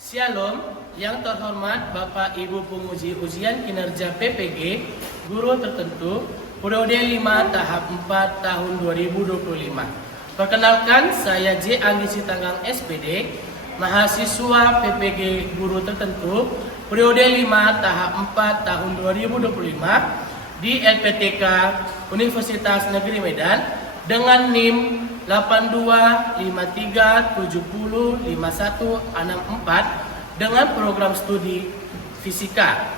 Shalom, yang terhormat Bapak Ibu penguji ujian kinerja PPG, guru tertentu, periode 5 tahap 4 tahun 2025. Perkenalkan, saya J. Anggi Sitanggang SPD, mahasiswa PPG guru tertentu, periode 5 tahap 4 tahun 2025 di LPTK Universitas Negeri Medan dengan NIM 8253705164 dengan program studi fisika.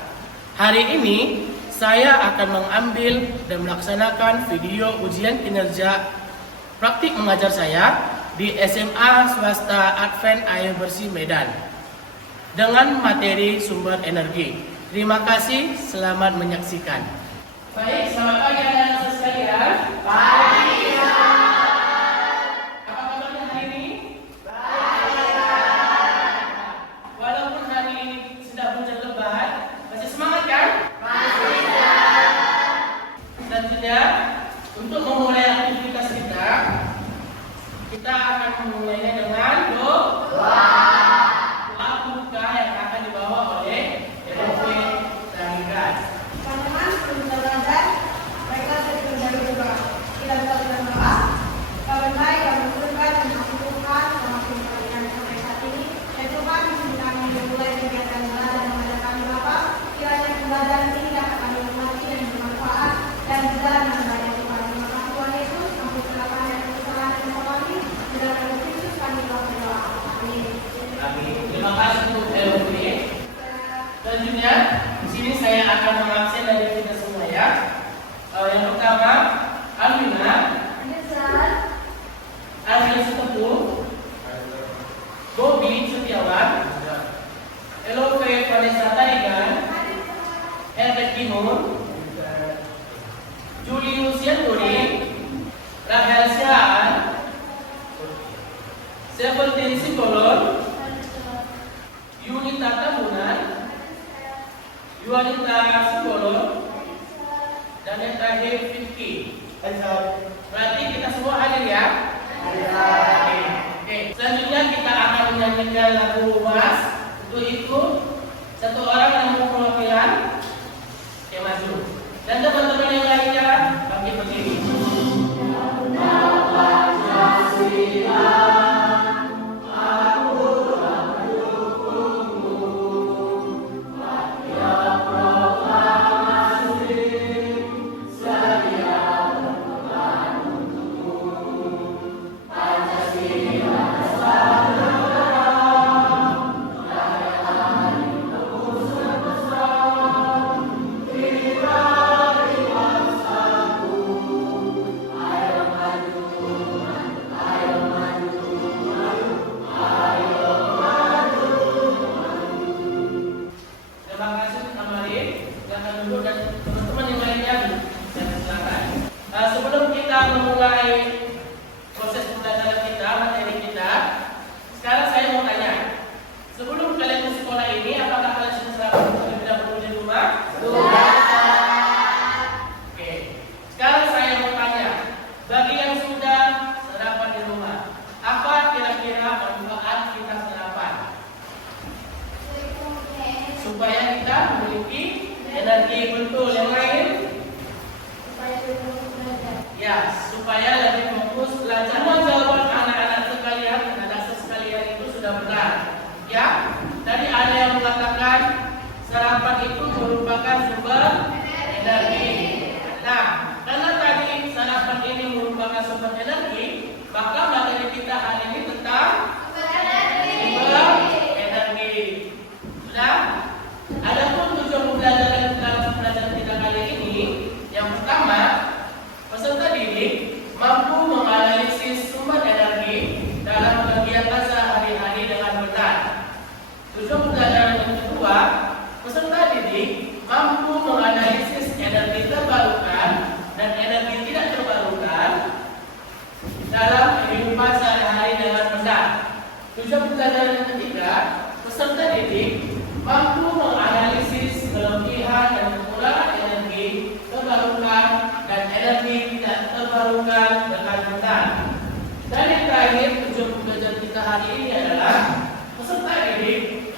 Hari ini saya akan mengambil dan melaksanakan video ujian kinerja praktik mengajar saya di SMA Swasta Advent Air Bersih Medan dengan materi sumber energi. Terima kasih, selamat menyaksikan. Baik, selamat pagi anak-anak sekalian. Pagi. Untuk memulai aktivitas kita akan memulainya dengan doa buka yang akan dibawa oleh LV Tarigan. Teman-teman, sebelum kita belajar, mereka sudah menjadi doa. Kita berdoa. Kawan baik yang bersyukur dan mengaku Tuhan selama kalian sampai saat ini. Dan Tuhan meminta kami memulai kegiatan belajar dan mengajar kami Bapa. Kiranya pembelajaran ini dapat kami nikmati dan bermanfaat dan juga menambah Terima kasih untuk LV. Selanjutnya, di sini saya akan mengabsen dari kita semua ya. Yang pertama, Alwina, Ariel Sutepu, Bobby Setiawan, LV Vanessa Tarigan, Herbert Kinur, Julius Yanduri, Rahel Siaan, Seventeen Simbolon, Yunita Tabunan, Yuanita Simbolon, dan yang terakhir Fitki. Berarti kita semua hadir ya? Oke. Selanjutnya kita akan menyanyikan lagu Mas. Untuk itu satu orang yang mau perwakilan yang maju. Dan teman-teman yang lainnya bangkit berdiri. Supaya kita memiliki energi betul yang lain. Ya, supaya lebih fokus belajar. Semua jawaban anak-anak sekalian, anak-anak sekalian itu sudah benar. Ya, tadi ada yang mengatakan sarapan itu merupakan sumber energi. Nah, karena tadi sarapan ini merupakan sumber energi, maka materi kita hari ini tentang sumber energi. Sudah? Adapun tujuan pembelajaran dalam pembelajaran kita kali ini, yang pertama, peserta didik mampu menganalisis sumber energi dalam kegiatan sehari-hari dengan benar. Tujuan pembelajaran yang kedua, peserta didik mampu menganalisis energi terbarukan dan energi tidak terbarukan dalam kehidupan sehari-hari dengan benar. Tujuan pembelajaran yang ketiga, peserta didik mampu menganalisis kelebihan dan kekurangan energi terbarukan dan energi tidak terbarukan dengan benar. Dan yang terakhir, tujuan pembelajaran kita hari ini adalah peserta didik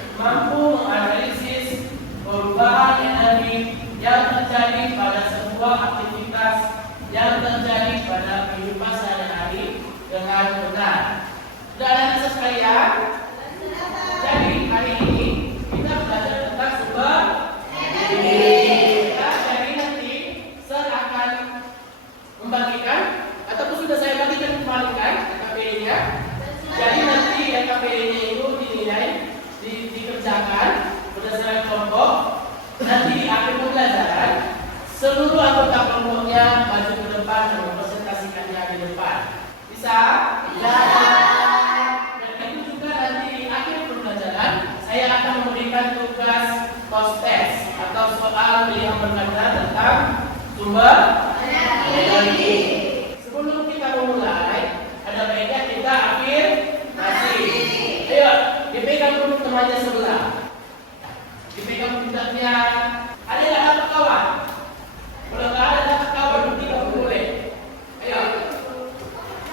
saya akan memberikan tugas post test atau soal yang berkaitan tentang sumber energi. Sebelum kita memulai, ada baiknya kita afirmasi. Ayo, dipegang dulu temannya sebelah. Dipegang pundaknya. Ada yang ada kawan? Kalau nggak ada kawan, tidak boleh. Ayo,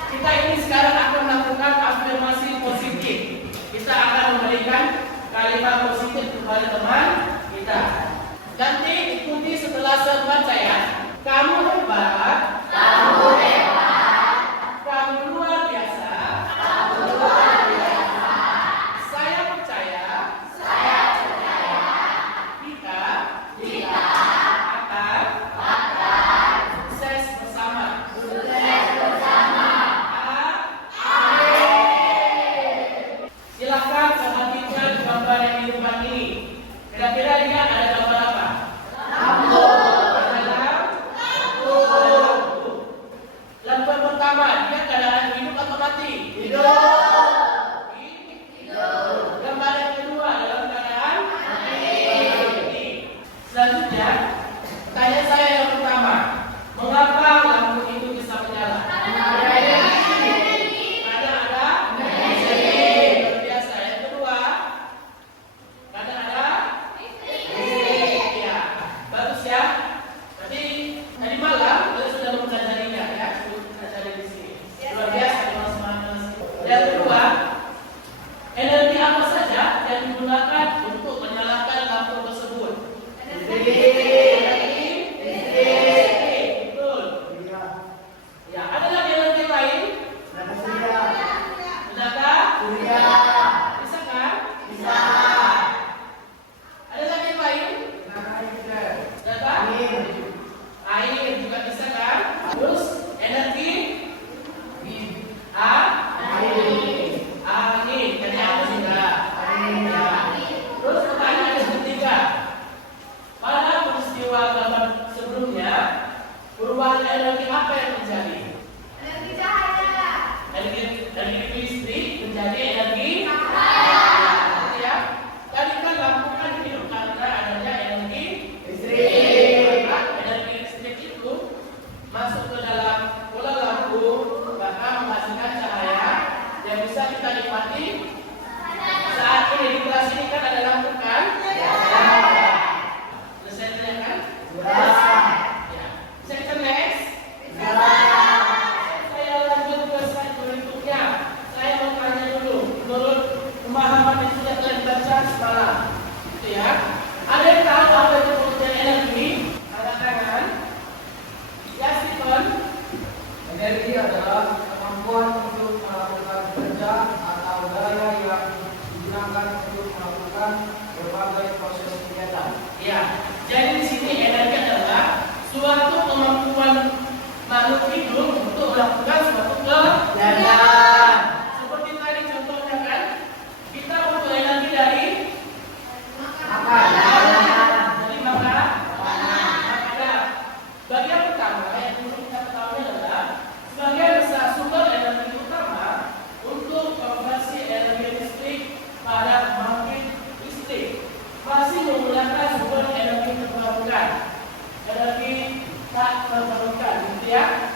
kita ini sekarang akan melakukan afirmasi positif. Kita akan memberikan kalimat positif kepada teman kita. Nanti ikuti setelah saya baca ya. Kamu hebat. Kamu hebat. Kamu luar biasa. Kamu luar biasa. Saya percaya. Saya percaya. Kita akan sukses bersama. Sukses bersama. Amin. Silakan perhatikan gambar yang di depan ini. Kira-kira dia ada gambar apa? Lampu. Lampu yang pertama, dia keadaan hidup atau mati? Hidup. Gambar yang kedua dalam keadaan mati. Selanjutnya, pertanyaan saya yang pertama, mengapa lampu itu bisa menyala? Karena ada listrik. Biasa. Yang kedua, karena ada listrik. Ya, bagus ya. Tadi malam kita sudah mempelajarinya ya, pelajari di sini. Luar biasa teman-teman. Yang kedua, energi apa saja yang digunakan untuk menyalakan lampu tersebut? Listrik. Betul. Ya, ada lagi energi lain? Tenaga? Bisa kan? Bisa. Ada lagi yang lain? Tenaga? Air juga bisa kan? Terus energi? Angin. Tadi aku sudah. Ya. Terus pertanyaan yang ketiga. Pada peristiwa zaman sebelumnya, perubahan energi apa yang terjadi? Energi listrik menjadi energi cahaya. Ya. Tadi kan lampu kan hidup karena adanya energi listrik. Energi listrik itu masuk ke dalam bola lampu, maka menghasilkan cahaya yang bisa kita nikmati. Saat ini di kelas ini kan ada lampu kan? Selesai tanya kan? Ya. Bisa kita next? Saya lanjut ke slide berikutnya. Saya mau tanya dulu, menurut pemahaman yang sudah telah dibaca semalam, gitu ya. Ada yang tahu apa itu pengertian energi? Angkat tangan. Ya, Stephen. Energi adalah kemampuan untuk melakukan kerja atau daya yang digunakan untuk melakukan berbagai proses kegiatan. Ya, jadi di sini energi adalah suatu kemampuan makhluk hidup untuk melakukan suatu kegiatan. Seperti tadi contohnya kan, kita butuh energi dari Jadi makanan. Bagian pertama yang perlu kita ketahui adalah sebagai besar sumber energi utama untuk konversi energi listrik pada pembangkit listrik masih menggunakan sumber energi terbarukan, energi tak terbarukan, gitu ya.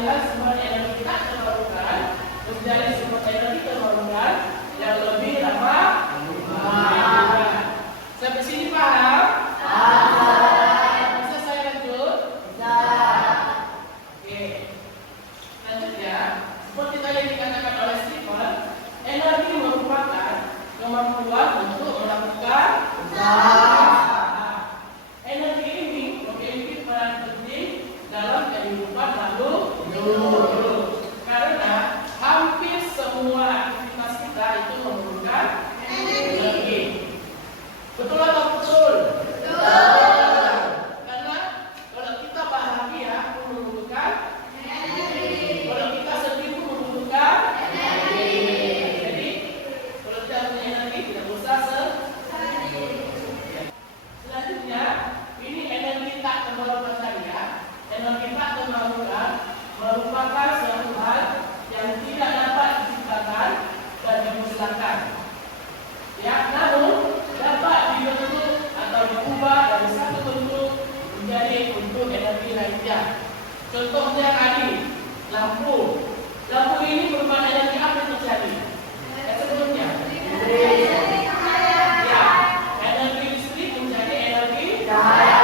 mengalirkan sumber energi tak terbarukan menjadi sumber energi terbarukan yang lebih ramah lingkungan. Sampai sini paham? Bisa saya lanjut? Oke. Selanjutnya, seperti tadi dikatakan oleh Stephen, energi merupakan kemampuan untuk melakukan usaha. Energi ini memiliki peran penting dalam kehidupan makhluk hidup. Karena hampir semua aktivitas kita itu memerlukan energi. Betul atau betul? Betul. Karena kalau kita bahagia pun membutuhkan energi. Kalau kita sedih pun membutuhkan energi. Jadi kalau kita punya energi tidak usah sedih. Selanjutnya, ini energi tak terbarukan saja. Energi tak terbarukan merupakan suatu hal yang tidak dapat diciptakan dan dimusnahkan. Ya, namun dapat dibentuk atau diubah dari satu bentuk menjadi bentuk energi lainnya. Contohnya tadi, lampu. Lampu ini merupakan energi apa yang terjadi? Sebelumnya, ya, energi listrik menjadi energi cahaya.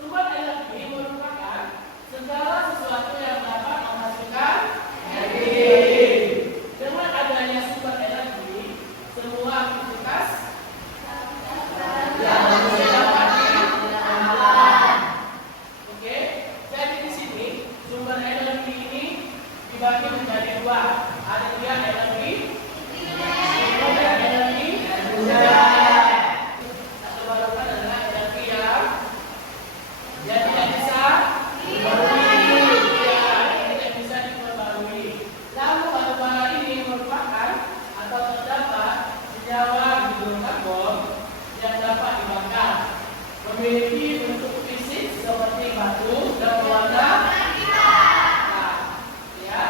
Sumber energi merupakan segala sesuatu yang dapat menghasilkan energi. Dengan adanya sumber energi, semua aktivitas yang dapat dilakukan. Oke, jadi di sini sumber energi ini dibagi menjadi dua. Ada dia energi listrik dan energi udara. Terbarukan adalah energi yang tidak bisa diperbarui. Tidak bisa diperbarui. Lalu batu-bara ini merupakan atau terdapat senyawa hidrokarbon yang dapat dibakar. Memiliki bentuk fisik seperti batu dan berwarna merah. Ya.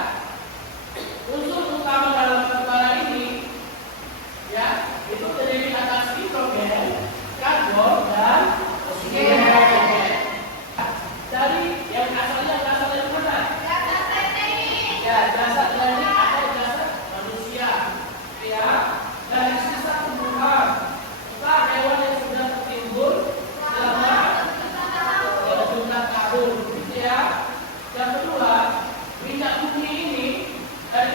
Unsur utama dalam batu-bara ini, ya, itu terdiri atas hidrogen, karbon, dan oksigen. Dari yang asalnya berasal dari mana? Ya, jasad planet atau jasad manusia. Ya, dari sisa tumbuhan, entah hewan yang sudah tertimbun selama jumlah tahun. Gitu ya. Yang kedua, minyak bumi ini kan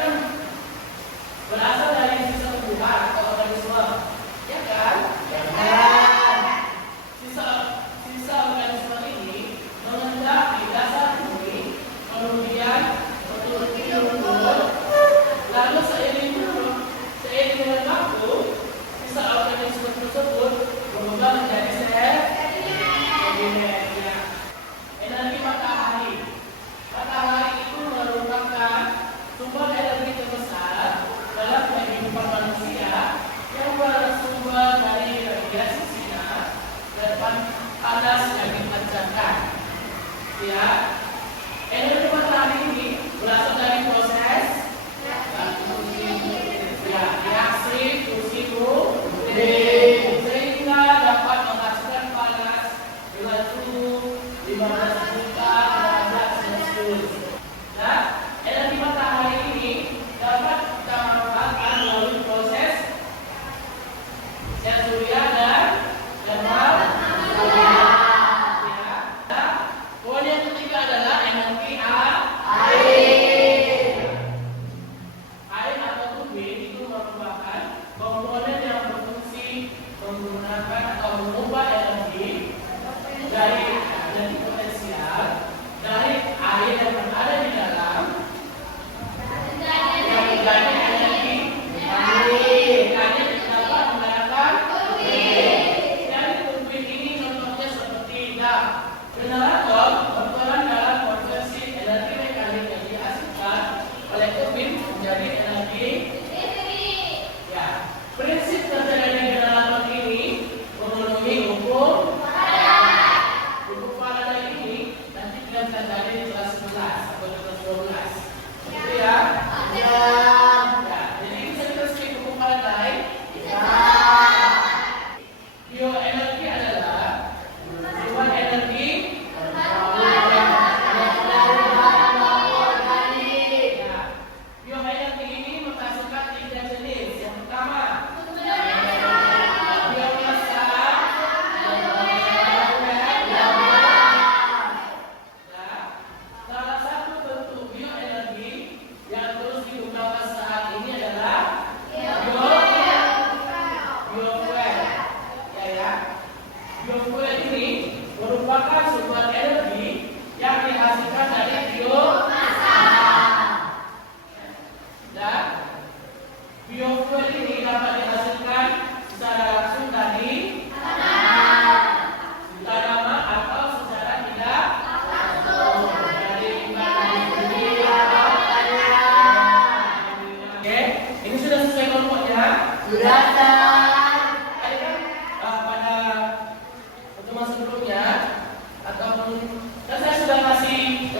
berasal dari sisa tumbuhan atau organisme. Ya kan? Ya kan? Sisa organisme ini mengendap di dasar bumi, kemudian berturut-turut, lalu seiring dengan waktu, sisa organisme tersebut berubah menjadi sel. Energi matahari. Matahari itu merupakan sumber energi terbesar dalam kehidupan manusia yang bersumber dari radiasi sinar dan panas yang dipancarkan. Ya, energi matahari ini berasal dari proses reaksi fusi nuklir sehingga dapat menghasilkan panas dengan suhu 15 juta derajat Celcius. Nah, energi matahari ini dapat kita manfaatkan melalui proses surya dan thermal surya. Poin yang ketiga adalah energi air. Air atau tubing itu merupakan komponen yang berfungsi menggunakan atau mengubah energi dari energi potensial dari air yang berada di dalam yang menjadi energi air. Hanya dapat menggunakan tubing. Dari tubing ini contohnya seperti generator berperan dalam konversi energi mekanik yang dihasilkan oleh tubing menjadi energi listrik. Ya, prinsip terjadinya generator ini memenuhi hukum Faraday. Hukum Faraday ini nanti kita pelajari di kelas 11 atau kelas 12. Gitu ya? Ya. Jadi bisa kita skip hukum Faraday? Ya. Bioenergi adalah sumber energi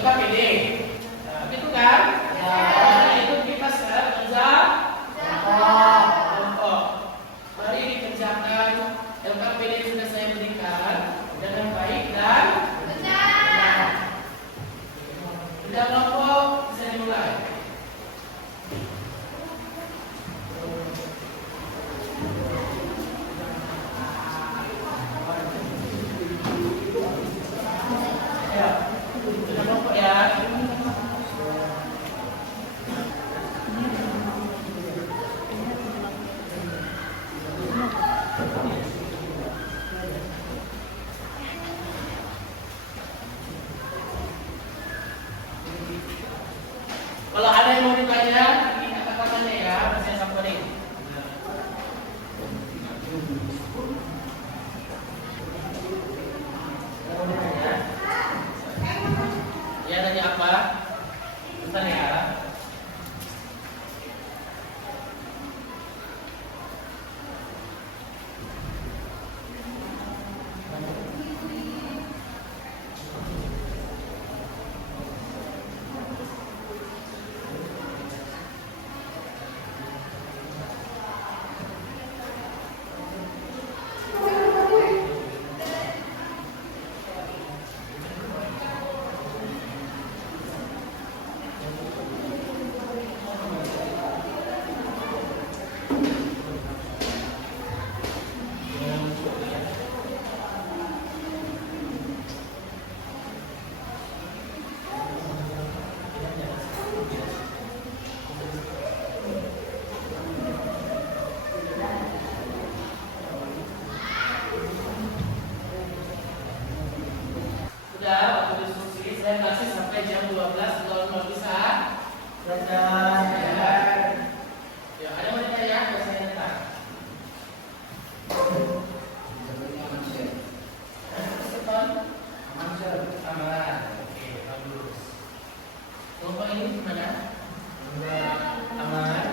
LKPD. Nah, gitu kan? Nah, itu kita sekarang kerja kelompok. Mari dikerjakan. LKPD sudah saya berikan dengan baik dan benar. Kerja kelompok bisa dimulai. Ya, kerja kelompok ya. Kalau ada yang mau ditanya, ini kata-katanya ya, saya samperin. Mau ditanya? Ya, tanya apa? Bentar ya. Sudah, waktu diskusi saya kasih sampai jam 12 kalau mau bisa. Dan ya, ada mau ditanya? Saya datang. Aman. Oke, bagus. Kelompok ini gimana? Aman.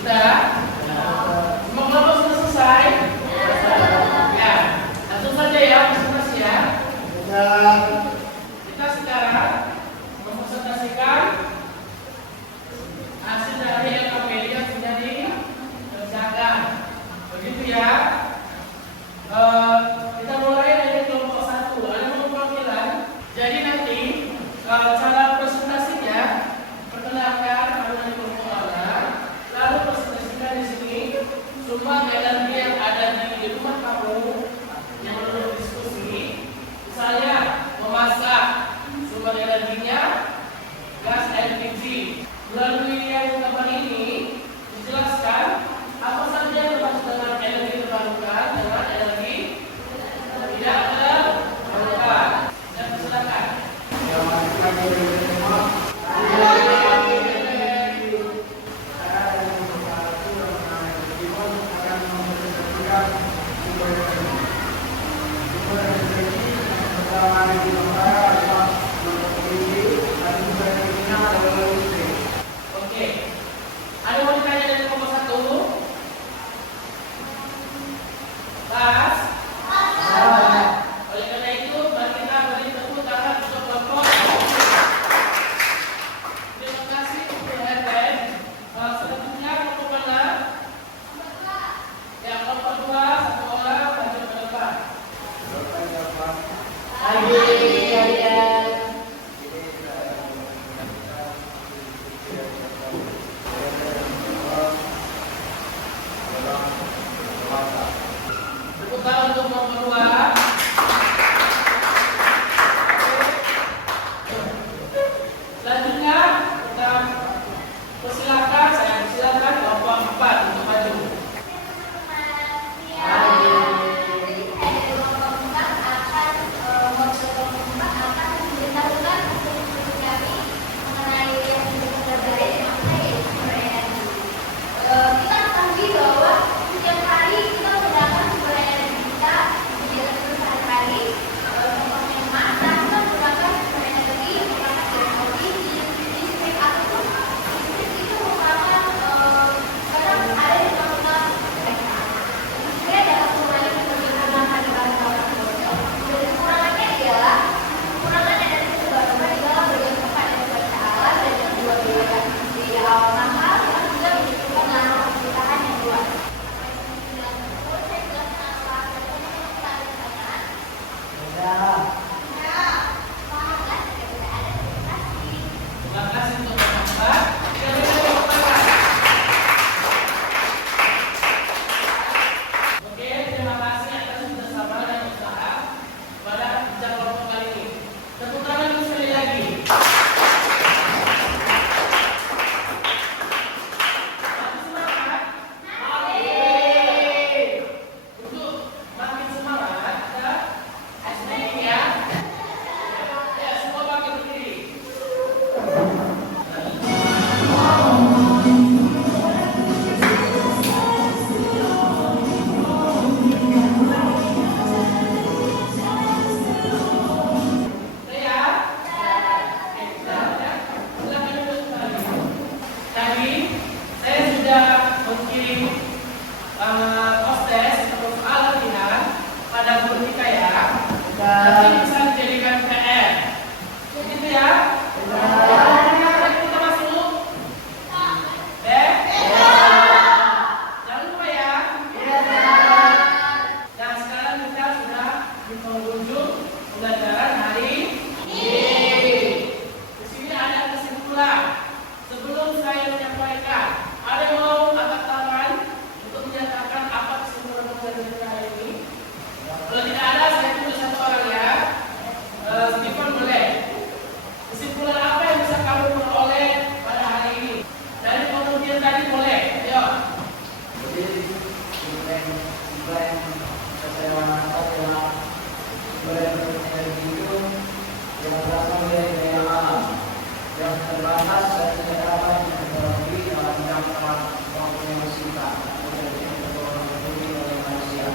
Sudah? Semua kelompok sudah selesai? Ya, langsung saja ya presentasi ya. Kita sekarang mempresentasikan hasil dari LKPD yang sudah dikerjakan. Begitu ya. Kita mulai dari kelompok 1. Ada perwakilan. Jadi nanti cara presentasinya perkenalkan dari kelompok mana, lalu presentasikan di sini semua energi yang ada di rumah kamu yang perlu diskusi. Misalnya memasak, sumber energinya gas LPG. Melalui yang gambar ini dijelaskan apa saja yang termasuk dengan energi terbarukan dengan energi tidak terbarukan. Dan silakan. Oke. Ada mau ditanya dari kelompok 1? Pas? Oleh karena itu, mari kita beri tepuk tangan untuk kelompok atas dan kesejahteraan yang terlebih dalam bidang mempunyai musibah oleh manusia.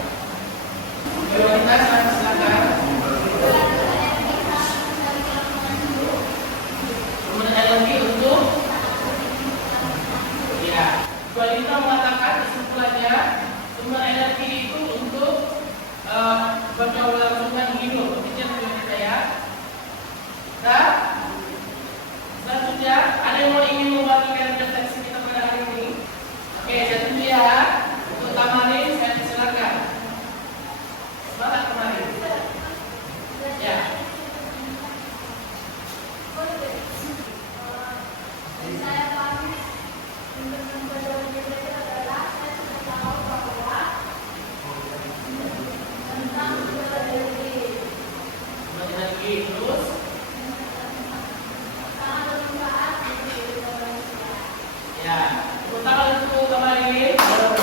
Prioritas silakan. Sumber energi untuk ya. Kualita mengatakan kesimpulannya sumber energi itu untuk berkelanjutan hidup. Itu kita ya. Nah, selanjutnya ada yang mau ingin membagikan refleksi kita pada hari ini? Oke, jadi ya untuk Tamarin saya silakan. Semangat kemarin. Ya. Saya pahami untuk memperoleh itu adalah saya sudah tahu bahwa tentang Energi terus sangat bermanfaat bagi kehidupan manusia. ya. Pertama itu kemarin untuk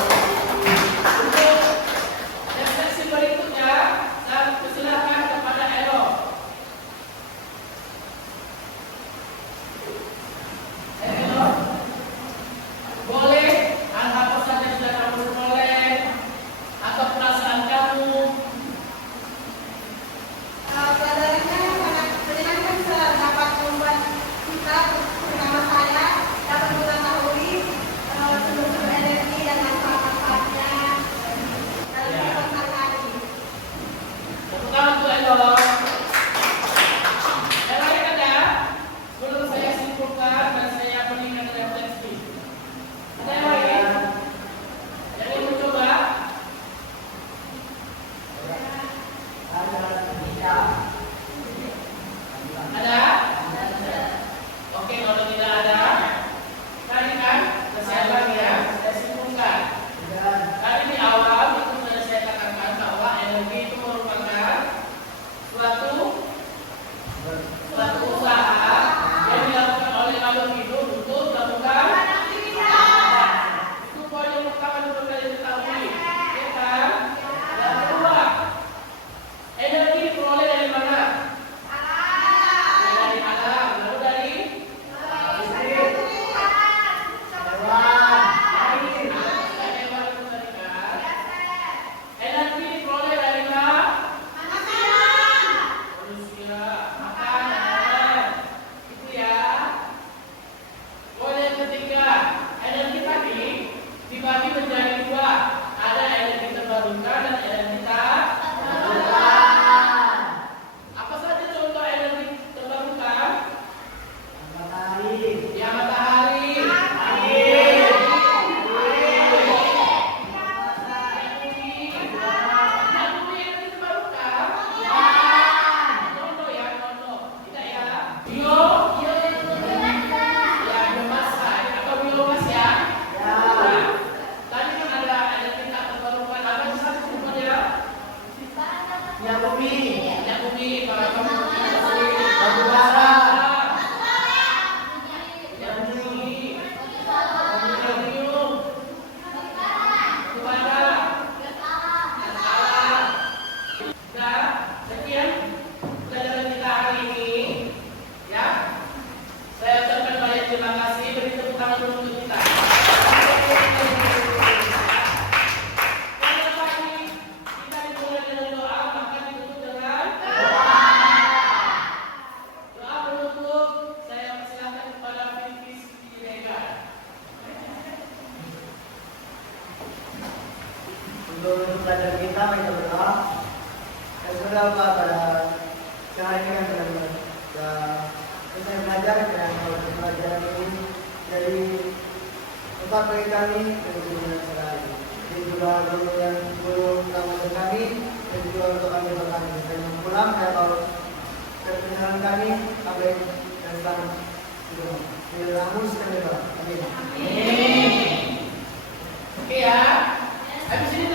refleksi berikutnya saya persilakan kepada Elo. Elo, boleh hal apa saja sudah kamu peroleh atau perasaan kamu? Pelajarannya sangat menyenangkan, dapat membuat kita bersama saya dapat mengetahui sumber-sumber energi dan manfaat-manfaatnya dalam kehidupan sehari-hari. Tepuk tangan untuk Elo. Elo yang ada, sebelum saya simpulkan dan saya berikan refleksi. Ada yang lain? Yang ingin mencoba? Ada? Oke, kalau tidak ada, tadi kan saya lagi ya, saya simpulkan. Tadi di awal itu sudah saya katakan bahwa energi itu merupakan suatu usaha yang dilakukan oleh makhluk hidup untuk melakukan itu poin yang pertama yang perlu diketahui, ya kan? Yang kedua, energi diperoleh dari mana? Dari alam, lalu dari energi diperoleh dari mana? Manusia, makanan, itu ya. Poin yang ketiga, energi tadi dibagi menjadi dua. Ada energi terbarukan dan energi tak terbarukan. Apa saja contoh energi terbarukan? Ya, matahari. Bumi energi terbarukan. Contoh ya, contoh. Tidak ya. Ya, biomasa atau biogas ya. Nah, tadi kan ada energi tak terbarukan. Apa satu contohnya? Ya bumi, Ya, bumi. Kalau kamu batu bara, ya, bumi. Uranium. Batu bara. Nah, sekian pelajaran kita hari ini. Ya, saya ucapkan banyak terima kasih. Beri tepuk tangan dulu untuk kita. Pada pagi kita dimulai dengan doa, maka ditutup dengan doa penutup. Saya persilakan kepada Filipis Siregar. untuk pelajaran kita kita berdoa. Dan semoga apa pada sehari ini kan kita belajar dan pelajaran ini dari tempat bagi kami dan juga sehari. Jadi juga guru utama kami dan juga untuk kami kami dan pulang dan kalau kebenaran kami kami dan selamat juga. Dirahmus kami Pak. Amin. Oke ya. Habis ini